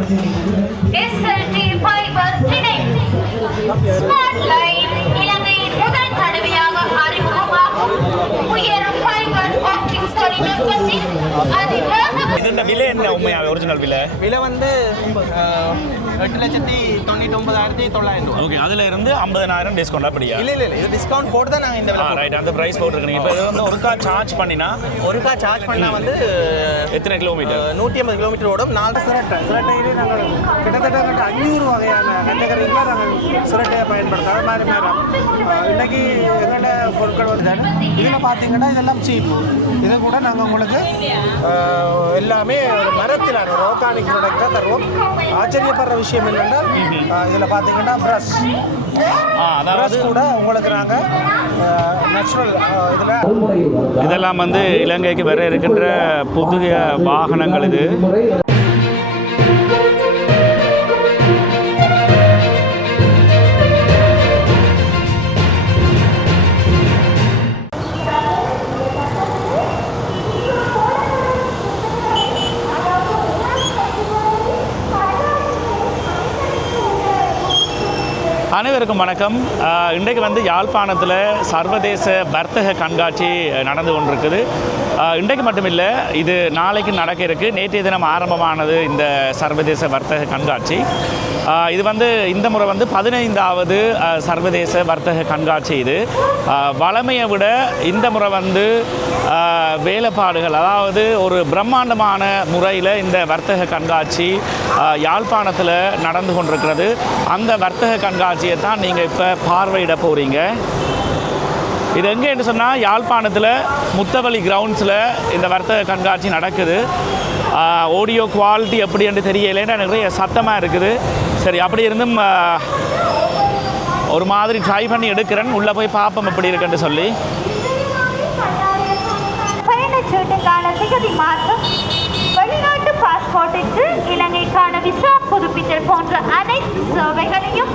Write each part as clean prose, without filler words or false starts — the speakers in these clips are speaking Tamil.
SLT ஃபைபர் இணைப்பு ஸ்மார்ட் லைன் இலங்கையின் முதல் தடவையாக அறிமுகமாகும் உயர் ஃபைபர் ஆப்டிக்ஸ் தொழில்நுட்பத்தில் அதிவேக இதோட விலை என்ன உண்மையாக ஒரிஜினல் விலை வந்து 8,99,900 ஓகே அதில் இருந்து 50,000 டிஸ்கவுண்ட் அப்படியா இல்லை இது டிஸ்கவுண்ட் போட்டு தான் நாங்கள் இந்த விலை ரைட் அந்த ப்ரைஸ் போட்டுருக்கீங்க இப்போ இது வந்து ஒருக்கா சார்ஜ் பண்ணினா வந்து எத்தனை கிலோமீட்டர் 150 கிலோமீட்டர் ஓடும் 4 சுரட்டையிலே நாங்கள் கிட்டத்தட்ட 500 வகையான கேட்டகரியில் நாங்கள் சுரட்டையை பயன்படுத்துகிறோம் மாதிரி நேரம் இன்றைக்கி எங்களோட பொருட்கள் வந்து இதில் பார்த்தீங்கன்னா இதெல்லாம் சீப்பு இது கூட நாங்கள் உங்களுக்கு எல்லாமே ஒரு மரத்திலான ஒரு ஆர்கானிக் ப்ராடக்டாக தருவோம். ஆச்சரியப்படுற விஷயம் என்னென்னா இதில் பார்த்தீங்கன்னா ப்ரஷ் கூட உங்களுக்கு நாங்கள் நேச்சுரல் இதெல்லாம் வந்து இலங்கைக்கு வர இருக்கின்ற புதிய வாகனங்கள் இது. அனைவருக்கும் வணக்கம். இன்றைக்கு வந்து யாழ்ப்பாணத்தில் சர்வதேச வர்த்தக கண்காட்சி நடந்து கொண்டிருக்குது. இன்றைக்கு மட்டுமில்லை, இது நாளைக்கு நடக்க இருக்குது. நேற்றைய தினம் ஆரம்பமானது இந்த சர்வதேச வர்த்தக கண்காட்சி. இது வந்து இந்த முறை வந்து 15வது சர்வதேச வர்த்தக கண்காட்சி. இது வழமையை விட இந்த முறை வந்து வேலைப்பாடுகள், அதாவது ஒரு பிரம்மாண்டமான முறையில் இந்த வர்த்தக கண்காட்சி யாழ்ப்பாணத்தில் நடந்து கொண்டிருக்கிறது. அந்த வர்த்தக கண்காட்சியை தான் நீங்கள் இப்போ பார்வையிட போகிறீங்க. இது எங்கேன்னு சொன்னால் யாழ்ப்பாணத்தில் முத்தவழி கிரவுண்ட்ஸில் இந்த வர்த்தக கண்காட்சி நடக்குது. ஆடியோ குவாலிட்டி எப்படி என்று தெரியலைன்னா நிறைய சத்தமாக இருக்குது. சரி, அப்படி இருந்தும் ஒரு மாதிரி ட்ரை பண்ணி எடுக்கிறேன். உள்ளே போய் பார்ப்போம் எப்படி இருக்குன்னு சொல்லி. பயணச்சீட்டுக்கான திகதி மாற்றம், வெளிநாட்டு பாஸ்போர்ட்டுக்கு இலங்கைக்கான விசா புதுப்பித்தல் போன்ற அனைத்து சேவைகளையும்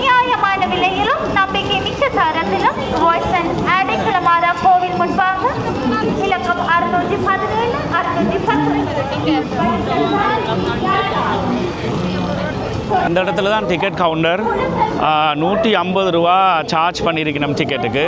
நியாயமான விலையிலும் நம்பிக்கை மிக்க தரத்திலும் வாய்ஸ் அண்ட் அடைக்கலமாதா கோவில் முன்பாக இலக்கம் 617 610. இந்த இடத்துல தான் டிக்கெட் கவுண்டர். 150 ரூபா சார்ஜ் பண்ணியிருக்கணும் டிக்கெட்டுக்கு.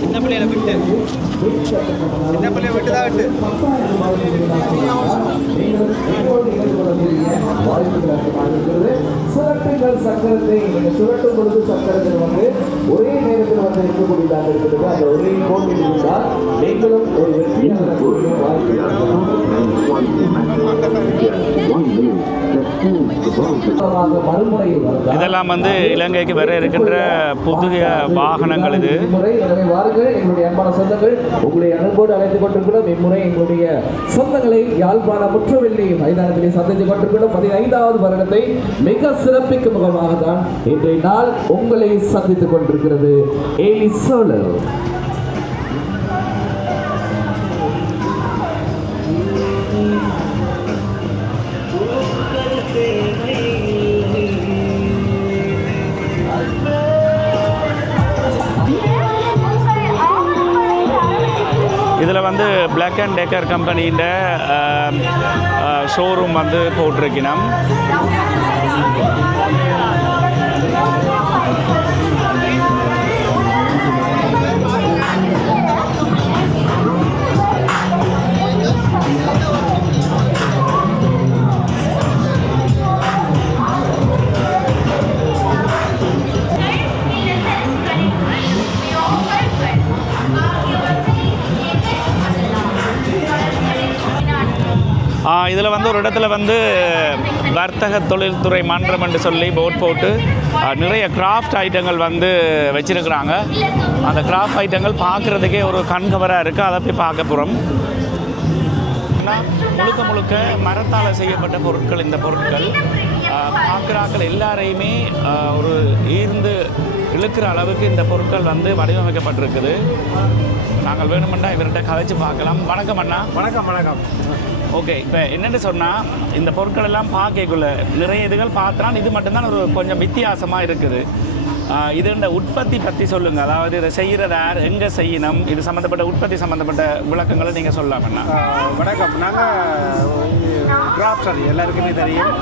சின்ன பிள்ளையில விட்டு தான் விட்டு சுரட்டுங்கள் சக்கரத்தை சுரட்டும் பொழுது சக்கரத்தில் வந்து ஒரே நேரத்தில் வந்து இருக்கக்கூடியதாக இருக்கிறது. அந்த ஒரே கோட்டில் இருந்தால் நீங்களும் ஒரு வெற்றியாக இதெல்லாம் வந்து இலங்கைக்கு வர இருக்கின்ற புதிய வாகனங்கள் இது. எனவே வாருங்கள் எங்களுடைய அன்பான சொந்தங்கள், உங்களுடைய அன்போடு அழைத்துக் கொண்டிருக்கிறோம். இம்முறை எங்களுடைய சொந்தங்களை யாழ்ப்பாண முற்றுவெள்ளி மைதானத்திலே சந்தித்துக் கொண்டிருக்கிறோம். 15வது வருடத்தை மிக சிறப்பிக்கும் முகமாக தான் இன்றைய நாள் உங்களை சந்தித்துக் கொண்டிருக்கிறது. ஏலி சோலர் இதில் வந்து பிளாக் அண்ட் டெக்கர் கம்பெனியின் ஷோரூம் வந்து போட்டிருக்கணும். இதில் வந்து ஒரு இடத்துல வந்து வர்த்தக தொழில்துறை மன்றம் என்று சொல்லி போர்ட் போட்டு நிறைய கிராஃப்ட் ஐட்டங்கள் வந்து வச்சுருக்கிறாங்க. அந்த கிராஃப்ட் ஐட்டங்கள் பார்க்குறதுக்கே ஒரு கண்கவராக இருக்குது. அதை போய் பார்க்க போகிறோம். முழுக்க மரத்தால் செய்யப்பட்ட பொருட்கள். இந்த பொருட்கள் பார்க்குறாக்கள் எல்லாரையுமே ஒரு ஈர்ந்து இழுக்கிற அளவுக்கு இந்த பொருட்கள் வந்து வடிவமைக்கப்பட்டிருக்குது. நாங்கள் வேணுமெண்டா இவர்கிட்ட கதைச்சு பார்க்கலாம். வணக்கம் அண்ணா. வணக்கம் வணக்கம். ஓகே, இப்போ என்னென்னு சொன்னால் இந்த பொருட்கள் எல்லாம் பார்க்கக்குள்ள நிறைய இதுகள் பார்த்தா இது மட்டும்தான் ஒரு கொஞ்சம் வித்தியாசமாக இருக்குது. இது இந்த உற்பத்தி பற்றி சொல்லுங்கள். அதாவது இதை செய்கிறது யார், எங்கே செய்யணும், இது சம்மந்தப்பட்ட உற்பத்தி சம்மந்தப்பட்ட விளக்கங்களை நீங்கள் சொல்லலாம்ண்ணா. வணக்கம். நாங்கள் கிராஃப்டர் எல்லாருக்குமே தெரியும்,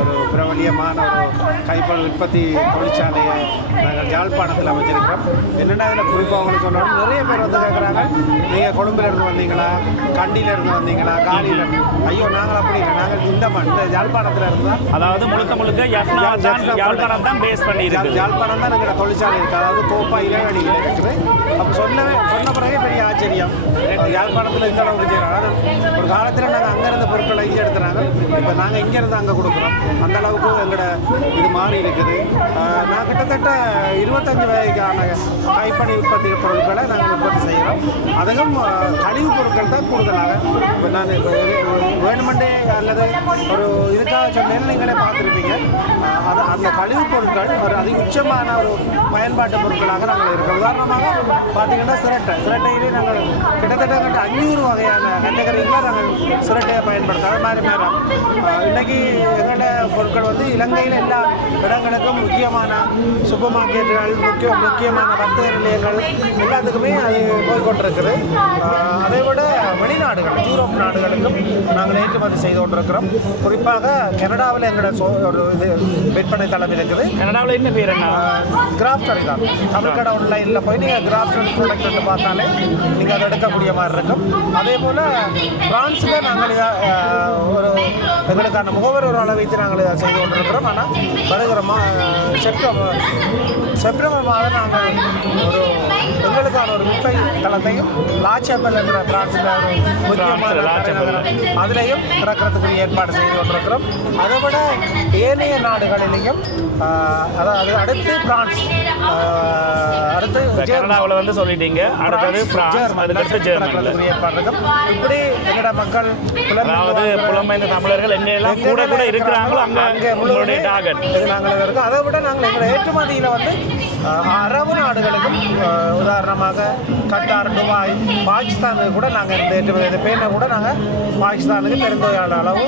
ஒரு பிரபலியமான ஒரு கைப்பொருள் உற்பத்தி தொழிற்சாலையை நாங்கள் யாழ்ப்பாணத்தில் அமைச்சிருக்கிறோம். என்னென்னா இதில் குறிப்பாக அவங்களுக்கு சொல்லணும், நிறைய பேர் வந்து கேட்குறாங்க, நீங்கள் கொழும்புலேருந்து வந்தீங்களா, கண்டியிலேருந்து வந்தீங்களா, காலியில். ஐயோ, நாங்கள் அப்படி இல்லை, நாங்கள் இந்த யாழ்ப்பாணத்தில் இருந்தால், அதாவது முழுக்க யாழ்ப்பாணம் தான் பேஸ் பண்ணி இருக்குது. யாழ்ப்பாணம் தான் எங்களோட தொழிற்சாலை இருக்குது, அதாவது தோப்பா இளவடியில் இருக்குது. அப்போ சொன்ன பிறகு பெரிய ஆச்சரியம், யாழ்ப்பாணத்தில் இந்த அளவுக்கு செய்கிறாங்க. ஒரு காலத்தில் நாங்கள் அங்கேருந்து பொருட்களை இங்கே எடுத்துறாங்க, இப்போ நாங்கள் இங்கேருந்து அங்கே கொடுக்குறோம். அந்த அளவுக்கு எங்களோட இது மாறி இருக்குது. நான் கிட்டத்தட்ட 25 வகைக்கான கைப்பணி உற்பத்தி பொருட்களை நாங்கள் உற்பத்தி செய்கிறோம். அதுவும் கழிவு பொருட்கள் தான் கூடுதலாக. இப்போ நான் வேணுமெண்டே அல்லது ஒரு இதுக்காக சொன்னேன்னு நீங்களே பார்த்துருப்பீங்க. அந்த கழிவு பொருட்கள் ஒரு அதி உச்சமான ஒரு பயன்பாட்டு பொருட்களாக நாங்கள் இருக்கிறோம். உதாரணமாக பார்த்தீங்கன்னா சிரட்டையிலே நாங்கள் கிட்டத்தட்ட 500 வகையான கேட்டகரிகளை நாங்கள் சிரட்டையை பயன்படுத்துகிறோம். அது மாதிரி நேரம் இன்றைக்கி எங்களோட பொருட்கள் வந்து இலங்கையில் எல்லா இடங்களுக்கும் முக்கியமான சூப்பர் மார்க்கெட்டுகள், முக்கியமான வர்த்தக நிலையங்கள் எல்லாத்துக்குமே அது போய்கொண்டிருக்குது. அதை விட வெளிநாடுகள், யூரோப் நாடுகளுக்கும் நாங்கள் ஏற்றுமதி செய்து கொண்டிருக்கிறோம். குறிப்பாக கனடாவில் எங்களோட ஒரு இது விற்பனை தளம் இருக்குது. கனடாவில் என்ன பேர் என்ன? கிராஃப்டர் தான். தமிழ்கடை ஆன்லைனில் போய் நீங்கள் கிராஃப்டர் ப்ராடக்ட் பார்த்தாலே நீங்கள் அதை எடுக்கக்கூடிய மாதிரி இருக்கும். அதே போல் பிரான்ஸில் நாங்கள் ஒரு எங்களுக்கான முகவர் ஒரு அளவைத்து நாங்கள் இதை செய்து கொண்டிருக்கிறோம். ஆனால் வருகிற செப்டம்பர் மாதம் நாங்கள் ஒரு எங்களுக்கான ஒரு முட்டை தளத்தையும் லாச்சப்பல் என்ற பிரான்ஸில் ஒரு முக்கியமான அதிலையும் திறக்கிறதுக்குரிய ஏற்பாடு செய்து கொண்டிருக்கிறோம். அதை விட ஏனைய நாடுகளிலையும், அதாவது அடுத்து பிரான்ஸ், அடுத்து கனடாவில் வந்து சொல்லிட்டீங்க, அடுத்தது பிரான்ஸ், அடுத்து ஜெர்மனியில் ஏற்பாடு இருக்கும். இப்படி எங்களோட மக்கள் புலம்பெயர்ந்த தமிழர்கள் எங்கெல்லாம் கூட கூட இருக்கிறாங்களோ அங்கே உங்களுடைய டார்கெட் இது நாங்கள் இருக்கோம். அதை விட நாங்கள் எங்களோட ஏற்றுமதியில் வந்து அரபு நாடுகளுக்கும், உதாரணமாக கட்டார், துபாய், பாகிஸ்தானுக்கு கூட நாங்கள் இந்த ஏற்றுமதி பேனை கூட நாங்கள் பாகிஸ்தானுக்கு பெருந்தொகையான அளவு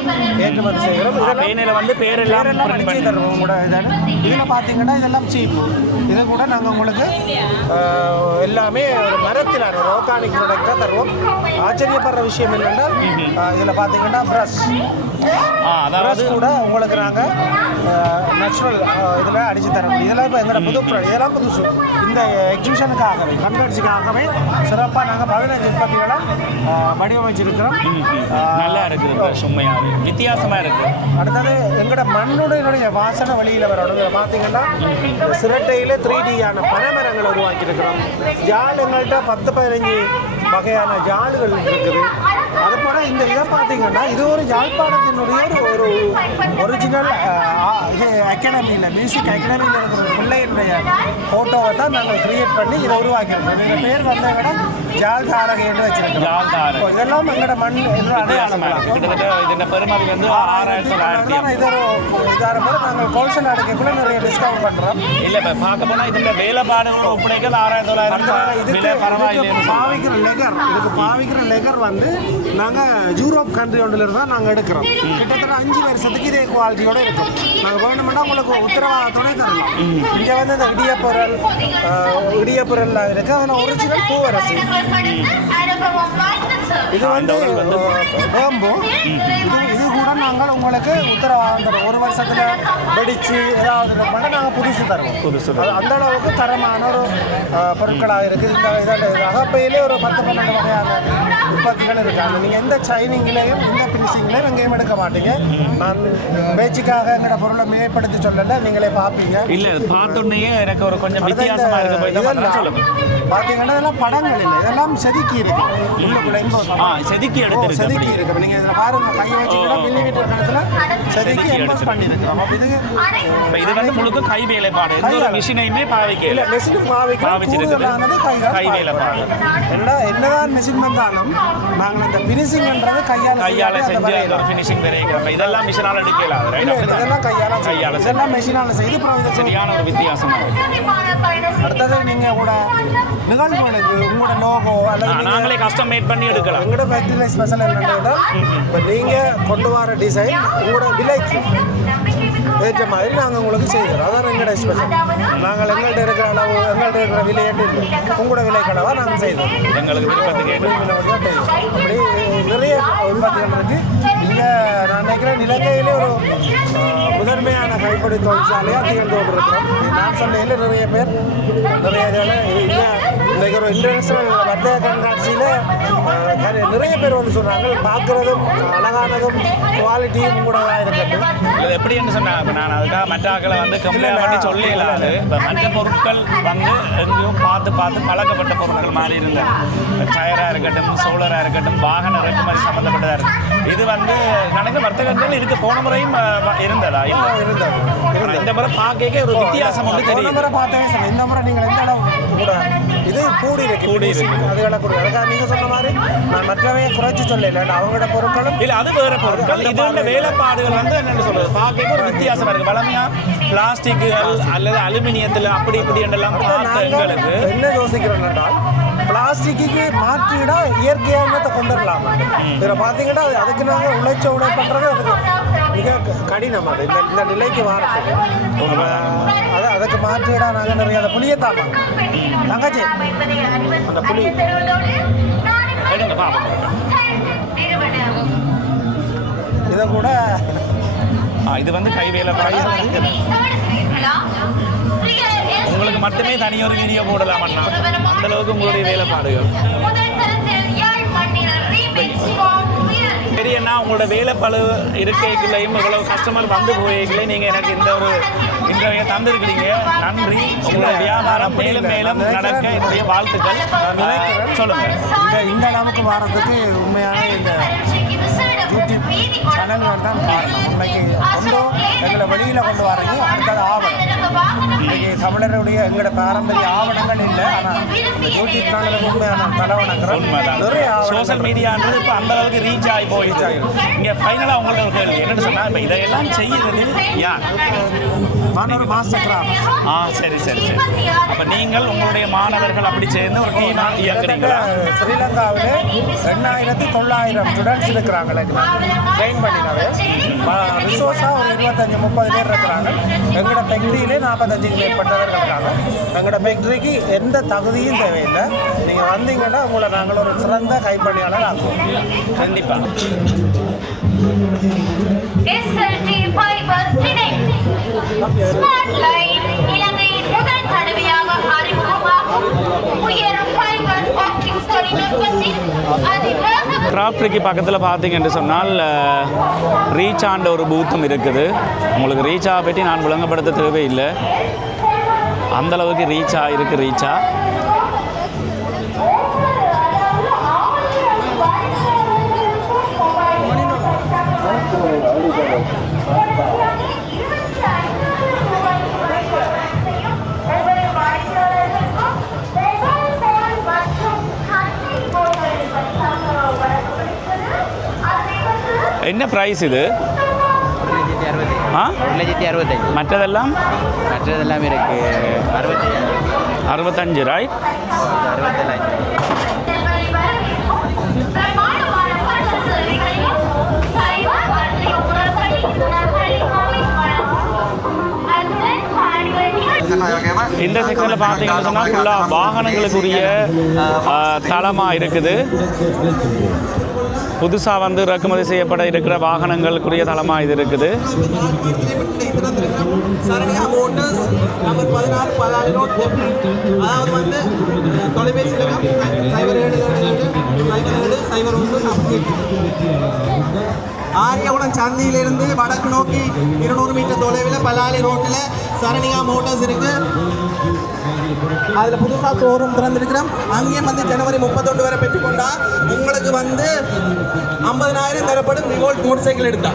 ஏற்றுமதி செய்கிறோம். பேனையில் வந்து பேரெல்லாம் அடிச்சு தருவோம் கூட. இதில் பார்த்தீங்கன்னா இதெல்லாம் சீப்பு. இது கூட நாங்கள் உங்களுக்கு எல்லாமே ஒரு மரத்திலான ஒரு ஆர்கானிக் ப்ராடக்டாக தருவோம். ஆச்சரியப்படுற விஷயம் என்னென்னா இதில் பார்த்தீங்கன்னா ப்ரஷ் கூட உங்களுக்கு நாங்கள் நேச்சுரல் இதில் அடித்து தர முடியும். இதெல்லாம் இப்போ எங்களோட இதெல்லாம் புதுசு. இந்த எக்ஸிபிஷனுக்காகவே, கண்காட்சிக்காகவே சிறப்பாக நாங்கள் 15 உற்பத்திகளை வடிவமைச்சிருக்கிறோம். நல்லா இருக்குது, சும்மையாகவே வித்தியாசமாக இருக்குது. அடுத்தது எங்களோட மண்ணுடைய வாசனை வெளியில் வரணும். இதில் பார்த்தீங்கன்னா சிரட்டையில் 3Dயான பனைமரங்களை உருவாக்கியிருக்கிறோம். ஜால் எங்கள்கிட்ட 10-15 வகையான ஜால்கள் இருக்குது. அதுபோல் இந்த இதை பார்த்தீங்கன்னா இது ஒரு யாழ்ப்பாணத்தினுடைய ஒரு ஒரிஜினல் இது அகாடமியில், மியூசிக் அகாடமியில் இருக்கிற பிள்ளையினுடைய ஃபோட்டோவை தான் நாங்கள் கிரியேட் பண்ணி இதை உருவாக்கியிருக்கோம். இந்த பேர் வந்த விட ஜால் தாரகைன்னு வச்சிருக்கோம். இதெல்லாம் எங்களோட மண் அடையாளம். பெருமதி வந்து 6,900. இது ஒரு இதான போது நாங்கள் ஹோல்சேல் அடைக்கக்குள்ள நிறைய டிஸ்கவுண்ட் பண்ணுறோம். இல்லை இப்போ பார்க்க போனால் இதில் வேலைப்பாடுகள் ஒப்பனைகள் 6,900. இதுக்கு பாவிக்கிற லெகர் வந்து நாங்கள் யூரோப் கண்ட்ரி ஒன்றிலிருந்து தான் நாங்கள் எடுக்கிறோம். கிட்டத்தட்ட 5 வருஷத்துக்கு இதே குவாலிட்டியோடு இருக்கும். நாங்கள் வேணுமென்னா உங்களுக்கு உத்தரவாதத்தோட தரலாம். இங்கே வந்து இந்த இடியப்பொருள்லாம் இருக்குது. அதில் ஒரிஜினல் பூவரசு. இது வந்து வேம்பு. இது கூட நாங்கள் உங்களுக்கு உத்தரவாதம் தரோம். 1 வருஷத்தில் வெடித்து ஏதாவது பண்ண நாங்கள் புதுசு தருவோம். அந்த அளவுக்கு தரமான ஒரு பொருட்களாக இருக்குது. இந்த இதில் அகப்பையிலே ஒரு 10-12 வகையான உற்பத்திகள் இருக்காங்க. நீங்கள் எந்த சைனிங்லேயும் எந்த பினிஷிங்லேயும் எங்கேயும் எடுக்க மாட்டீங்க. நான் பேச்சுக்காக எங்களோட பொருளை மேம்படுத்தி சொல்லலை, நீங்களே பார்ப்பீங்க. இல்லை பார்த்தோன்னே எனக்கு ஒரு கொஞ்சம் வித்தியாசமாக இருக்குது. பார்த்தீங்கன்னா இதெல்லாம் படங்கள் இல்லை, இதெல்லாம் செதுக்கி இருக்கு. உள்ளுக்குள்ள செதுக்கி இருக்கு. நீங்கள் இதில் பாருங்க, கையை வச்சுக்கிட்டா மில்லிமீட்டர் கணத்தில் செதுக்கி எம்போஸ் பண்ணியிருக்கிறோம். அப்போ இது வந்து முழுக்க கை வேலைப்பாடு. மிஷினையுமே பாவிக்க இல்லை, மெஷின் பாவிக்கிறது கை வேலைப்பாடு. என்னதான் மெஷின் வந்தாலும் நாங்கள் அந்த ஃபினிஷிங்ன்றது கையால் செஞ்சு ஃபினிஷிங் வரைக்கும் இதெல்லாம் மிஷினால் எடுக்கலாம் இதெல்லாம் கையால் இதெல்லாம் மெஷினால் செய்து சரியான ஒரு வித்தியாசம். அடுத்தது நீங்கள் கூட நிகழ்வுகளுக்கு உங்களோட லோகோ அல்லது நாங்களே கஸ்டம் மேட் பண்ணி எடுக்கலாம். எங்களோட ஃபேக்டரியில் ஸ்பெஷல் என்னென்னா இப்போ நீங்கள் கொண்டு வர டிசைன் உங்களோட விலைக்கு ஏற்ற மாதிரி நாங்கள் உங்களுக்கு செய்கிறோம். அதான் எங்களோட ஸ்பெஷல். நாங்கள் எங்கள்கிட்ட இருக்கிற அளவு எங்கள்கிட்ட இருக்கிற விலையேட்டு இல்லை, உங்களோட விலைக்களவாக நாங்கள் செய்தோம். எங்களுக்கு விருப்பத்துக்கு அப்படி நிறைய உற்பத்திகள் இருக்குது. இங்கே நான் நினைக்கிறேன் இலங்கையிலே ஒரு முதன்மையான கைப்படி தொழிற்சாலையாக திகழ்ந்து கொண்டு இருக்கிறோம். நான் சொல்லையில் நிறைய பேர் நிறைய இன்றைக்கு ஒரு இன்டர்நேஷனல் வர்த்தக கண்காட்சியில் நிறைய பேர் வந்து சொல்கிறாங்க பார்க்குறதும் அழகானதும் குவாலிட்டியும் கூட இருக்கட்டும். இது எப்படின்னு சொன்னால் இப்போ நான் அதுக்காக மற்ற ஆக்களை வந்து கம்ப்ளைண்ட் பண்ணி சொல்லிடலாது. இப்போ மற்ற பொருட்கள் வந்து எங்கேயும் பார்த்து பழக்கப்பட்ட பொருட்கள் மாதிரி இருந்தது. டயராக இருக்கட்டும், சோலராக இருக்கட்டும், வாகன இறக்குமதி சம்மந்தப்பட்டதாக இருக்கும். இது வந்து நடந்த வர்த்தகங்கள் இதுக்கு போன முறையும் இருந்ததா? இல்லை இருந்தது. இந்த முறை பார்க்க ஒரு வித்தியாசம் வந்து தெரியும். முறை பார்த்தேன். இந்த முறை நீங்கள் எந்த அளவு கூட இது கூடி இருக்கு அதுகளை கூட அதுக்காக நீங்கள் சொன்ன மாதிரி நான் மற்றவையை குறைச்சி சொல்லல. அவங்களோட பொருட்களும் இல்லை, அது வேறு பொருட்கள். இது வந்து வேலைப்பாடுகள் வந்து என்னென்னு சொல்கிறது பார்க்க ஒரு வித்தியாசமாக இருக்குது. வளமையாக பிளாஸ்டிக்குகள் அல்லது அலுமினியத்தில் அப்படி இப்படி என்றெல்லாம் பார்த்து எங்களுக்கு என்ன யோசிக்கிறோம் என்றால் பிளாஸ்டிக்கு மாற்றிவிட இயற்கையானத்தை கொண்டு வரலாம். இதில் பார்த்தீங்கன்னா அதுக்கு நாங்கள் உழைப்பண்றது அதுக்கு மிக கடினம். அது இந்த நிலைக்கு வாரத்துக்கு அதுக்கு மாற்றிவிட நாங்கள் நிறைய அந்த புளியை தாங்க தங்கச்சி அந்த புளி இதை கூட இது வந்து கைவேலை உங்களுக்கு மட்டுமே தனியொரு வீடியோ போடலாம் அண்ணா. அந்த அளவுக்கு உங்களுடைய வேலைப்பாடுகள் பெரியண்ணா. உங்களோட வேலைப்பளு இருக்கைகளையும் இவ்வளவு கஸ்டமர் வந்து போய்களையும் நீங்கள் எனக்கு இந்த ஒரு இன்றைய தந்திருக்கிறீங்க. நன்றி. உங்களோட வியாபாரம் மேலும் மேலும் நடக்க என்னுடைய வாழ்த்துக்கள். சொல்லுங்கள். இந்த நமக்கு வாரத்துக்கு உண்மையான இந்த யூடியூப் சேனல்கள் தான் காரணம். இன்னைக்கு எங்களை வெளியில் கொண்டு வரீங்க. அடுத்தது ஆவணம். இன்னைக்கு தமிழருடைய எங்களோட பாரம்பரிய ஆவணங்கள் இல்லை. ஆனால் இந்த யூடியூப் சேனலுக்கு உண்மையான தலைவணங்கிறோம். நிறைய சோஷியல் மீடியான்றது இப்போ அந்த அளவுக்கு ரீச் ஆகி போயிடுச்சு. இங்கே ஃபைனலாக உங்கள்ட்ட ஒரு கேள்வி என்னென்னு சொன்னால் இப்போ இதையெல்லாம் செய்யுறது யார்? மாணவர் மாஸ்டர் கிராஃப்ட். சரி. அப்போ நீங்கள் உங்களுடைய மாணவர்கள் அப்படி சேர்ந்து ஒரு டீமாக இயக்குறீங்களா? ஸ்ரீலங்காவில் 2900 ஸ்டூடெண்ட்ஸ் இருக்கிறாங்களே ட்ரெயின் பண்ணினாவே. ரிசோர்ஸாக ஒரு 25-30 பேர் இருக்கிறாங்க. எங்களோட ஃபேக்ட்ரியிலே 45க்கு மேற்பட்டவர்கள் இருக்காங்க. எங்களோட ஃபேக்ட்ரிக்கு எந்த தகுதியும் தேவையில்லை. நீங்கள் வந்தீங்கன்னா உங்களை நாங்கள் ஒரு சிறந்த கைப்பணியாளர் ஆக்குவோம். கண்டிப்பாக. இலங்கையின் முதல் தடவையாக அறிமுகமாகும் உயரும் ஃபைபர் ஆப்டிக்ஸ் தொழில்நுட்பத்தில் கிராஃப்ட்ரிக்கு பக்கத்தில் பார்த்தீங்கன்னு சொன்னால் ரீச்சாண்ட ஒரு பூத்தும் இருக்குது. உங்களுக்கு ரீச்சா பற்றி நான் விளங்கப்படுத்த தேவையில்லை. அந்தளவுக்கு ரீச்சா இருக்குது. ரீச்சா என்ன ப்ரைஸ் இது? 1,65,000. மற்றதெல்லாம் இருக்கு 65 ராய். 67,000. இந்த செக்ஷனில் பார்த்தீங்கன்னு சொன்னால் ஃபுல்லாக வாகனங்களுக்குரிய தளமாக இருக்குது. புதுசாக வந்து இறக்குமதி செய்யப்பட இருக்கிற வாகனங்களுக்குரிய தளமாக இது இருக்குது. Saranya Motors number 16 Palali road அதாவது வந்து தொலைபேசி இலக்கம் 0777 ஆரியகுளம் சந்தியிலிருந்து வடக்கு நோக்கி 200 மீட்டர் தொலைவில் பலாலி ரோட்டில் சரண்யா மோட்டார்ஸ் இருக்குது. அதில் புதுசாக ஷோரூம் திறந்திருக்கிறோம். அங்கேயும் வந்து ஜனவரி 31 வரை பெற்றுக்கொண்டா உங்களுக்கு வந்து 50,000 தரப்படும் ரிவோல்ட் மோட்டர் சைக்கிள் எடுத்தா.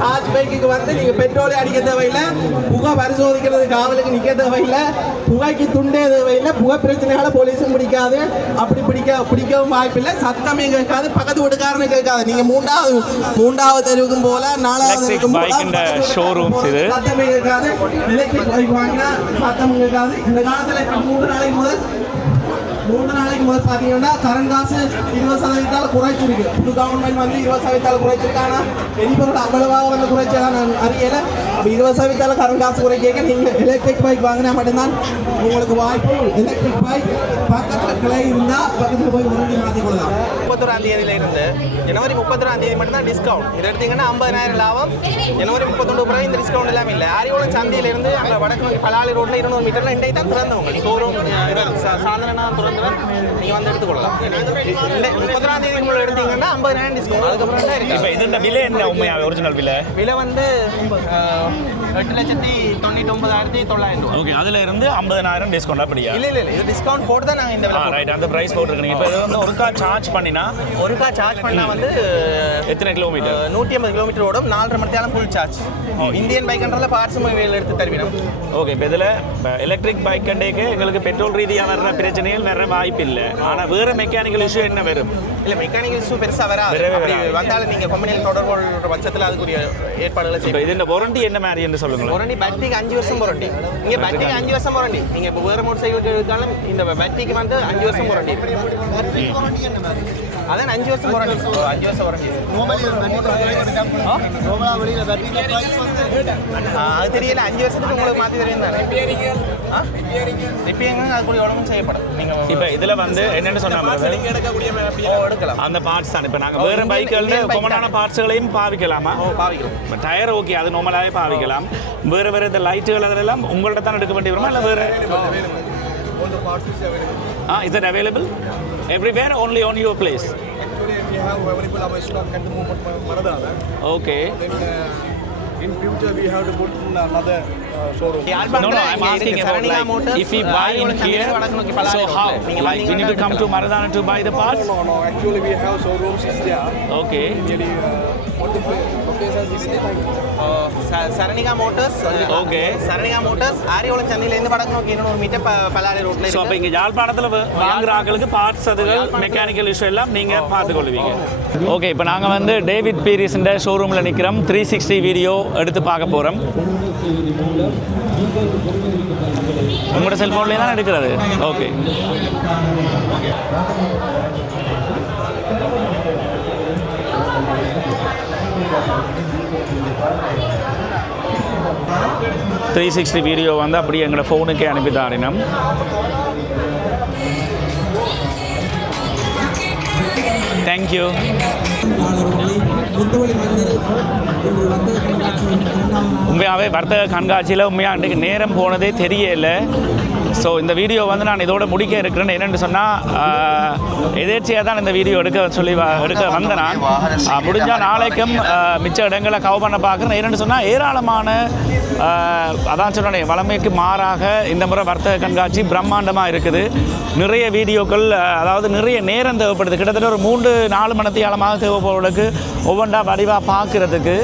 சார்ஜ் பைக்கு வந்து நீங்கள் பெட்ரோலே அடிக்க தேவையில்லை, புகை பரிசோதிக்கிறது காவலுக்கு நிற்க தேவையில்லை, புகைக்கு துண்டே தேவையில்லை, புகை பிரச்சனையால போலீஸும் பிடிக்காது, அப்படி பிடிக்கவும் வாய்ப்பில்லை, சத்தமே கேட்காது, பக்கத்து வீட்டுக்காரனு கேட்காது. நீங்கள் மூன்றாவது தெருவுக்கும் போல 4வது தெருவுக்கும் போல ஷோரூம்ஸ் இது சத்தமே கேட்காது. எலக்ட்ரிக் பைக் வாங்கினா சத்தம் கேட்காது. இந்த காலத்தில் 3 நாளைக்கு முதல் பார்த்தீங்கன்னா கரண்ட் காசு 20% குறைச்சிருக்கு. புது கவர்மெண்ட் வந்து 20% குறைச்சிருக்கு. ஆனால் எரிபொருள் அவ்வளவாக வந்து குறைச்சதான் நான் அறியலை. அப்போ 20% கரண்ட் காசு குறைக்க நீங்கள் எலக்ட்ரிக் பைக் வாங்கினா மட்டும்தான் உங்களுக்கு வாய்ப்பு. எலக்ட்ரிக் பைக் பக்கத்தில் கிளை இருந்தால் பக்கத்தில் போய் உடனே மாற்றிக்கொள்ளலாம். 31ஆம் தேதியிலிருந்து ஜனவரி 31ஆம் தேதி மட்டும்தான் டிஸ்கவுண்ட். இது எடுத்தீங்கன்னா 50,000 லாபம். ஜனவரி 31 பிறகு இந்த டிஸ்கவுண்ட் எல்லாமே இல்லை. ஆரியோளம் சந்தையிலிருந்து அங்கே வடக்கு பலாலி ரோட்டில் 200 மீட்டரில் இன்றைக்கு தான் திறந்தவங்க ஷோரூம் சாயந்தரனா திறந்தவர் நீங்கள் வந்து எடுத்துக்கொள்ளலாம். 31ஆம் தேதி உங்களை எடுத்தீங்கன்னா 50,000 டிஸ்கவுண்ட். அதுக்கப்புறம் தான் இருக்குது. இப்போ இதோட விலை என்ன உண்மையாக ஒரிஜினல் விலை வந்து 8,99,900. ஓகே, அதில் இருந்து 50,000 டிஸ்கவுண்ட் அப்படியா? இல்லை இது டிஸ்கவுண்ட் போட்டு தான் நாங்கள் இந்த விலை ரைட், அந்த ப்ரைஸ் போட்டுருக்கீங்க. இப்போ இது வந்து ஒருக்கா சார்ஜ் பண்ணினா வந்து எத்தனை கிலோமீட்டர்? 150 கிலோமீட்டர் ஓடும். 4.5 மணி நேரம் ஃபுல் சார்ஜ். இந்தியன் பைக்ன்றதுல பார்ட்ஸும் எடுத்து தருவிடும். ஓகே, இப்போ இதில் எலக்ட்ரிக் பைக் கண்டேக்கு எங்களுக்கு பெட்ரோல் ரீதியாக வர்ற பிரச்சனைகள் வர வாய்ப்பு இல்லை. ஆனால் வேறு மெக்கானிக்கல் இஷ்யூ என்ன வரும்? இல்லை, மெக்கானிக்கல் இஷ்யூ பெருசாக வராது. வந்தாலும் நீங்கள் கம்பெனியில் தொடர்பு கொள்கிற பட்சத்தில் அதுக்குரிய ஏற்பாடுகளை செய்யும். இது இந்த வாரண்டி என்ன மாதிரி என்று சொல்லுங்கள். வாரண்டி பேட்டரிக்கு 5 வருஷம் வாரண்டி. இங்கே பேட்டரிக்கு 5 வருஷம் வாரண்டி. நீங்கள் இப்போ வேறு மோட்டர் சைக்கிளுக்கு எடுத்தாலும் இந்த பேட்டரிக்கு வந்து 5 வருஷம் வாரண்டி. அதான் 5 வருஷம் வாரண்டி. 5 வருஷம் வாரண்டி. அது தெரியல. 5 வருஷத்துக்கு உங்களுக்கு மாற்றி தெரியும் தானே. ரிப்பேரிங் அதுக்குரிய உடம்பும் செய்யப்படும். நீங்கள் இப்போ இதில் வந்து என்னென்னு சொன்னாங்க எடுக்கலாம். அந்த பார்ட்ஸ் தான். இப்போ நாங்கள் வேறு பைக்குகளில் காமனான பார்ட்ஸுகளையும் பாவிக்கலாமா? பாவிக்கலாம். இப்போ டயர் ஓகே, அது நார்மலாகவே பாவிக்கலாம். வேறு இந்த லைட்டுகள் அதெல்லாம் உங்கள்கிட்ட தான் எடுக்க வேண்டி வருமா இல்லை வேறு? Is that available everywhere, only on your place? Actually, we have available our stock at the moment Maradana. Okay. Then in future we have to put another showroom. No, I'm asking about like if we buy in here, so how? Like we need to come to Maradana to buy the parts? No. Actually, we have showrooms there. Okay. Actually, what the locations is Saranika motors. Okay, Saranika motors ஆரியோளம் சந்தையிலேருந்து வடக்கு நோக்கி 200 மீட்டர் பலாலி ரோட்ல ஸோ அப்போ இங்கே யாழ்ப்பாணத்தில் வாங்குற ஆட்களுக்கு பார்ட்ஸ் அதுகள் மெக்கானிக்கல் இஷ்யூ எல்லாம் நீங்கள் பார்த்துக்கொள்வீங்க. ஓகே, இப்போ நாங்கள் வந்து டேவிட் பீரிஸின் ஷோரூமில் நிற்கிறோம். 360 வீடியோ எடுத்து பார்க்க போகிறோம். உங்களோட செல்ஃபோன்லேயே தான் எடுக்கிறது. ஓகே, த்ரீ 360 வீடியோ வந்து அப்படியே எங்களோட ஃபோனுக்கே அனுப்பி தாரினோம். தேங்க்யூ. உண்மையாகவே வர்த்தக கண்காட்சியில் உண்மையாக அன்றைக்கு நேரம் போனதே தெரியலை. ஸோ இந்த வீடியோ வந்து நான் இதோட முடிக்க இருக்கிறேன்னு என்னென்னு சொன்னால் எதேர்ச்சியாக தான் இந்த வீடியோ எடுக்க வந்தேன் நான். முடிஞ்சால் நாளைக்கும் மிச்ச இடங்களை கவர் பண்ண பார்க்குறேன். என்னென்னு சொன்னால் ஏராளமான அதான் சொன்னேன், வளமைக்கு மாறாக இந்த முறை வர்த்தக கண்காட்சி பிரம்மாண்டமாக இருக்குது. நிறைய வீடியோக்கள், அதாவது நிறைய நேரம் தேவைப்படுது. கிட்டத்தட்ட ஒரு 3-4 மணி நேரமாக தேவைப்படுறதுக்கு ஒவ்வொன்றா வடிவாக பார்க்குறதுக்கு.